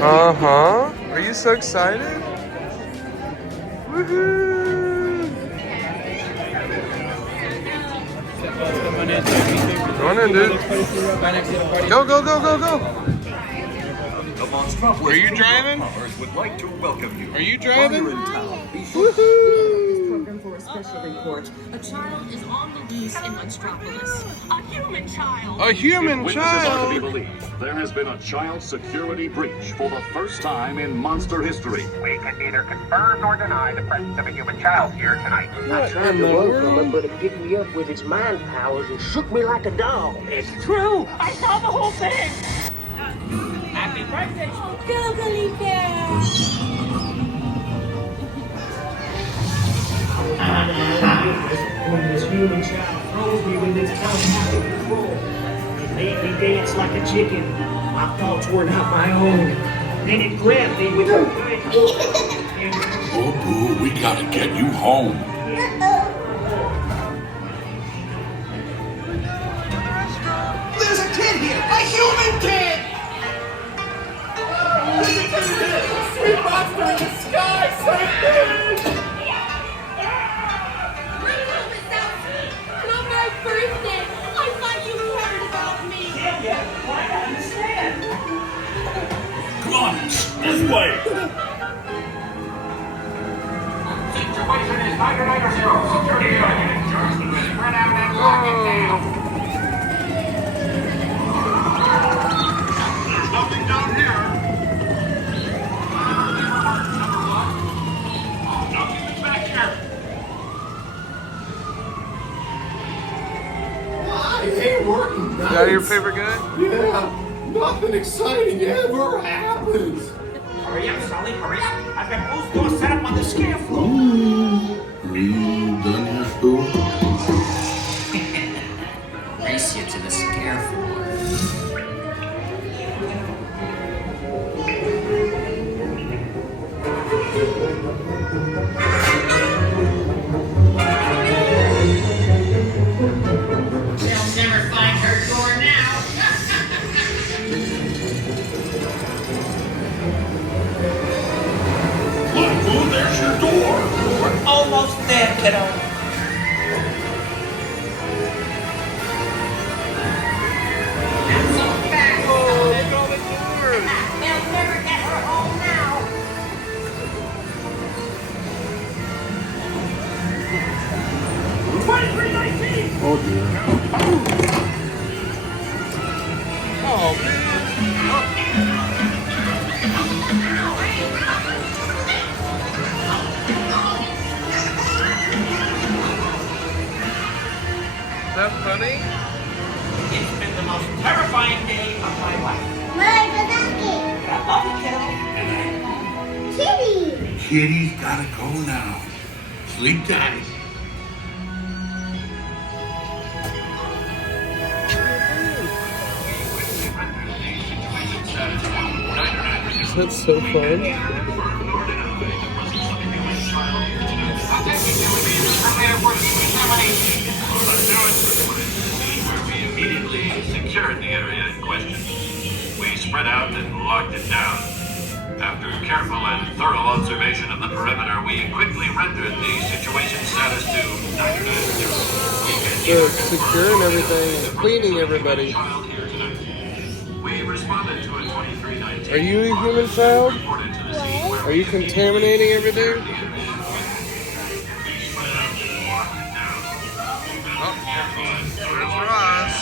Uh-huh. Are you so excited? Woohoo! Go on in, dude. Go, go, go, go, go. The Monstropolis Are you driving? would like to welcome you. Are you driving? Woohoo! Program for a special report. A child is on the loose in Monstropolis. A human child. A human Witnesses are to be child. believed. There has been a child security breach for the first time in monster history. We can neither confirm nor deny the presence of a human child here tonight. What Tried in to the welcome him, world? but it picked me up with its mind powers and shook me like a dog. It's true! I saw the whole thing! Happy birthday! Googly bear. When this human child throws me with its telepathic control, it made me dance like a chicken. My thoughts were not my own. Then it grabbed me with a Oh, boo, we gotta get you home. There's a kid here! A human kid! Sweet monster in the sky, save me! Randall, it's on my birthday. I thought you cared about me. Come on, this way. Situation is 990. Security unit. Spread out and lock it down. There's nothing down here. Nothing back here. It ain't working. Is that your favorite guy? Yeah, nothing exciting ever happens. Hurry up, Sully, hurry up. I've got both doors set up on the scare floor. Are you done here, boo? Race you to the scare floor. They'll never find her door now. Look, boo, there's your door. We're almost there, kiddo. Not so fast. Oh, look at all the doors. They'll never get her home now. Oh, dear. Oh, man. Is that funny? It's been the most terrifying day of my life. Mike Wazowski. I love you, kiddo. Kitty. Kitty's gotta go now. Sleep tight. That's so fun. We immediately secured the area in question. We spread out and locked it down. After careful and thorough observation of the perimeter, we quickly rendered the situation status to 990. They're securing everything, cleaning everybody. We responded to a 2319. Are you a human child? Reported to the scene where Are you contaminating everything? Oh, there's Ross.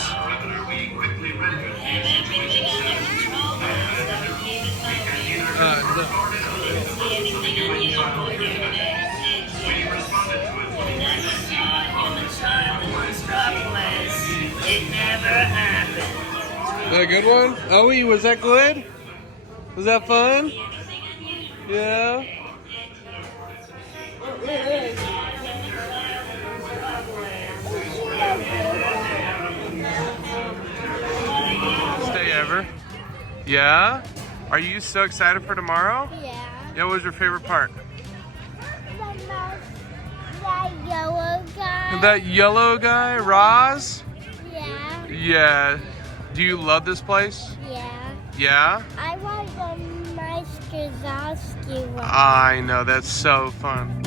we quickly rendered the situation status to 990. We responded to a 2319. It never happened. Is that a good one? Owie, was that good? Was that fun? Yeah? Stay ever. Yeah? Are you so excited for tomorrow? Yeah. Yeah, what was your favorite part? That yellow guy. That yellow guy, Roz? Yeah. Yeah. Do you love this place? Yeah. Yeah? I want my Mike Wazowski one. I know, that's so fun.